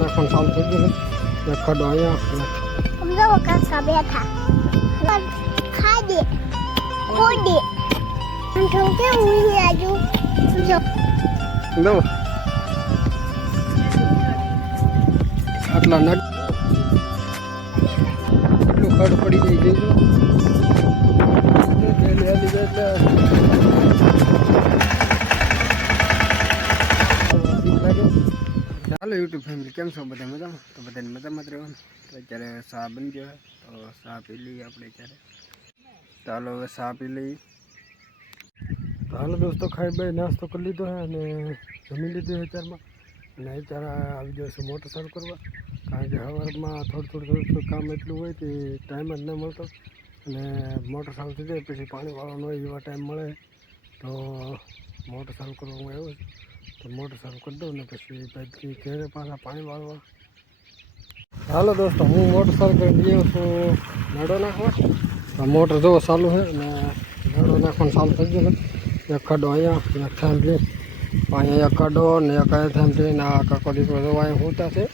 નાખવાનું ચાલુ થઈ ગયું ને ખડો અહીંયા સમજો કાકા બેઠા ખાડે ખોડે તો કેવું આજુ જો દો આટલા નટ એટલું ખડ પડી જાય જોઈજો ચાલો યુટ્યુબ ફેમિલી કેમ છો બધા મજામાં? તો બધાને મજામાં જ રહેવાનું. તો અત્યારે ચા બની ગયો તો ચા પી લઈએ આપણે અત્યારે. ચાલો હવે ચા પી લઈએ. તો હાલો દોસ્તો ખાઈ બાઈ નાસ્તો કરી લીધો છે અને જમી લીધું છે અત્યારમાં. અને અત્યારે આવી ગયો છું મોટર ચાલુ કરવા, કારણ કે સવારમાં થોડું કામ એટલું હોય કે ટાઈમ જ ન મળતો. અને મોટર ચાલુ થઈ જાય પછી પાણી વાળવાનું હોય એવા ટાઈમ મળે તો મોટર ચાલુ કરવામાં આવ્યું તો મોટર ચાલુ કરી દઉં ને પછી ઘેરે પાછા પાણી વાળવા. હાલો દોસ્તો હું મોટર ચાલુ કરી દઈએ છું નડો નાખવા. મોટર જોવો ચાલુ છે અને નડો નાખવાનું ચાલુ થઈ ગયું છે. એક ખડો અહીંયા એક થાંભલી અહીંયા એક ખડો ને એક અહીંયા થાંભલી ને આ કાકો દીકરો જોવા અહીંયા હોતા છે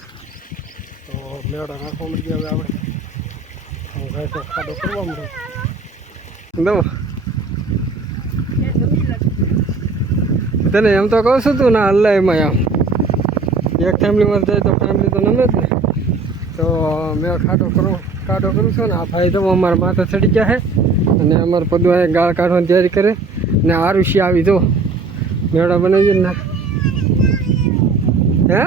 તો મેળો નાખવા મળી ગયા. હવે આપણે હું કહે તો ખાડો કરવા મળે દો તને એમ તો કહું છું તું ના અલ્લાહ એમાં આમ એક ફેમિલીમાં જાય તો ફેમિલી તો નમે જ ને. તો મેં ખાડો કરું છું ને આ ભાઈ તો અમારા માથે ચડી ગયા છે અને અમારે બધું અહીંયા ગાળ કાઢવાની તૈયારી કરે ને આ ઋષિ આવી જો મેળા બનાવી ને હે.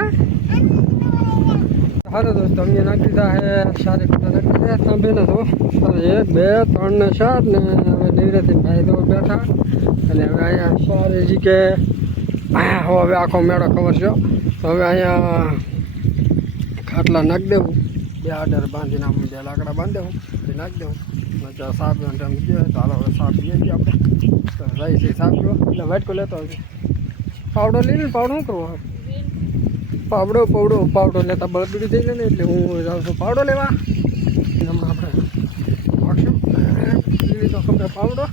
હાલો દોસ્તો અમે નાખી દીધા હે સારી ખોટા નાખી દીધા સાંભળે ને તો 1 2 3 ને 4 ને હવે નિવૃત્તિ ભાઈ તો બેઠા અને હવે અહીંયા સારી જી કે હવે આખો મેળો ખબર છે. તો હવે અહીંયા ખાટલા નાખી દેવું, 2 આડર બાંધીને આમ 2 લાકડા બાંધી દેવું એ નાખી દેવું. સાપ ટાઈમ ગયો તો હાલો હવે સાપ પીએ છીએ આપણે. તો જાય છે સાપ પીવો એટલે વાટકો લેતો આવજો. પાવડો લઈને પાવડો શું કરવો? પાવડો લેતા બળબીડી થઈ જાય ને એટલે હું જાઉં છું પાવડો લેવા. એમાં આપણે વાગશું લીધો ખબર પાવડો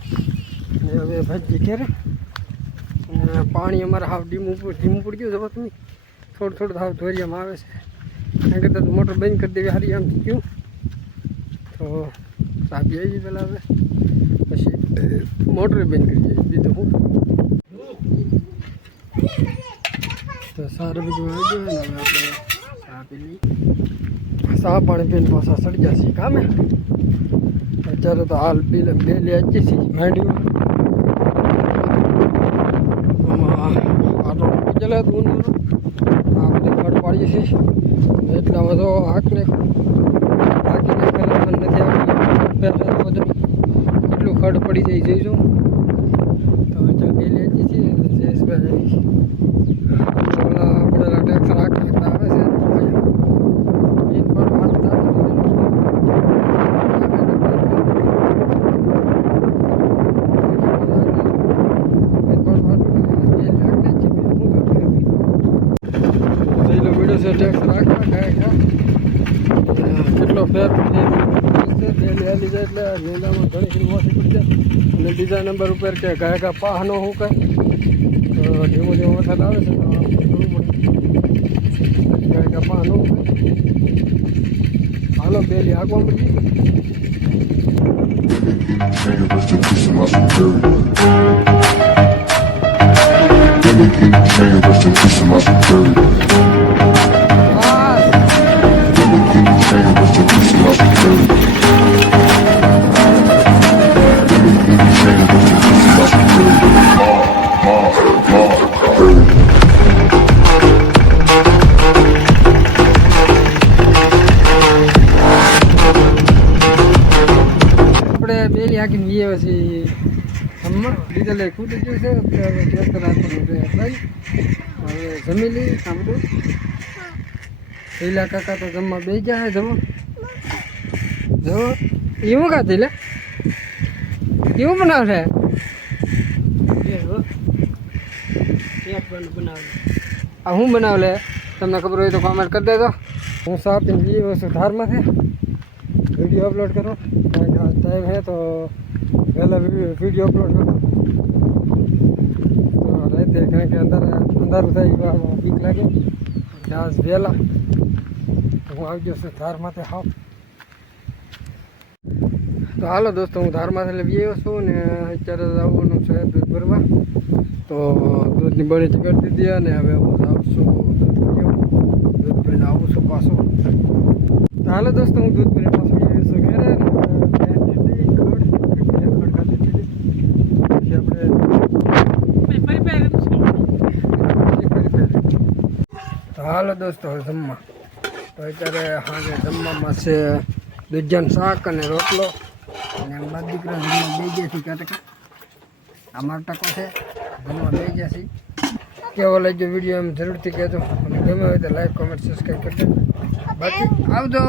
ને હવે ભાજી ઘેરે. અને પાણી અમારે હાવ ધીમું પડી ગયું જવા તમે થોડું હાવ ધોરિયામાં આવે છે. એના કરતાં મોટર બંધ કરી દેવી સારી આમ થઈ ગયું. તો સાપી આવી ગઈ પહેલાં હવે પછી મોટર બંધ કરી દઈએ બીજું હું. તો સારું બધું આવી ગયું ને હવે આપણે ચા પી લઈએ. ચા પાણી પીને પાછા સડી જશે કામે. અત્યારે તો હાલ બે લે આપીએ છીએ માંડીમાં. આમાં આટો પૂજેલા હતું આ બધી ખડ પાડીએ છીએ એટલામાં તો હાકીને પહેલાં મને નથી આવતું પહેલાં બધું એટલું ખડ પડી જાય જઈશું. તો અત્યારે બે લે આપીએ છીએ જયેશભાઈ પડેલા ટેક્સર આખી આવે છે ટેક્સ રાખવા કેટલો ફેર ડેલી હાલી જાય એટલે લીલામાં ઘણી ઓછી પડી જાય. અને બીજા નંબર ઉપર કે ગાયકા પાહનો શું કહે તો ધીમો વરસાદ આવે છે તો કરવું પડે ગાયકા પાહનો હાલો ડેલી આગવા પડી. બેલી હાકીને લઈએ પછી હમણાં ડીઝલ ખૂટી ગયું છે ટ્રેક્ટર આપવાનું હવે જમી લઈએ આ બધું. પહેલા કાકા તો જમવા બે ગયા છે જમો એવું કાથી લે કેવું બનાવશે આ હું બનાવ લે તમને ખબર હોય તો કોમેન્ટ કરી દેજો. હું સાપ પીને વસ્તુ ધારમાંથી वीडियो अपलोड करो टाइम है तो पहले वीडियो अपलोड करो तो रहते हैं कि अंदर उधर बीक लगे આજ વહેલા હું આવી ગયો છું ધારમાંથી હાવ. તો હાલો દોસ્તો, હું ધારમાંથી લઈ આવ્યો છું ને અત્યારે આવવાનું છે દૂધ ભરવા. તો દૂધની બળી કરી દીધી અને હવે હું આવું છું દૂધ ભરીને આવું છું પાછો. તો હાલો દોસ્તો, હું દૂધ ભરીને પાછો આવ્યો છું ઘરે. તો હાલો દોસ્તો, હવે જમવા. તો અત્યારે સાંજે જમવામાં છે દૂધિયાનું શાક અને રોટલો અને અમારા દીકરા જમવા બે ગયા છે. ટકા અમારો ટકો છે જમવા બે ગયા છે. કેવો લાગ્યો વિડીયો એમ જરૂરથી કહેજો અને ગમે હોય તો લાઈક કોમેન્ટ સબસ્ક્રાઈબ કરજો. બાકી આવજો.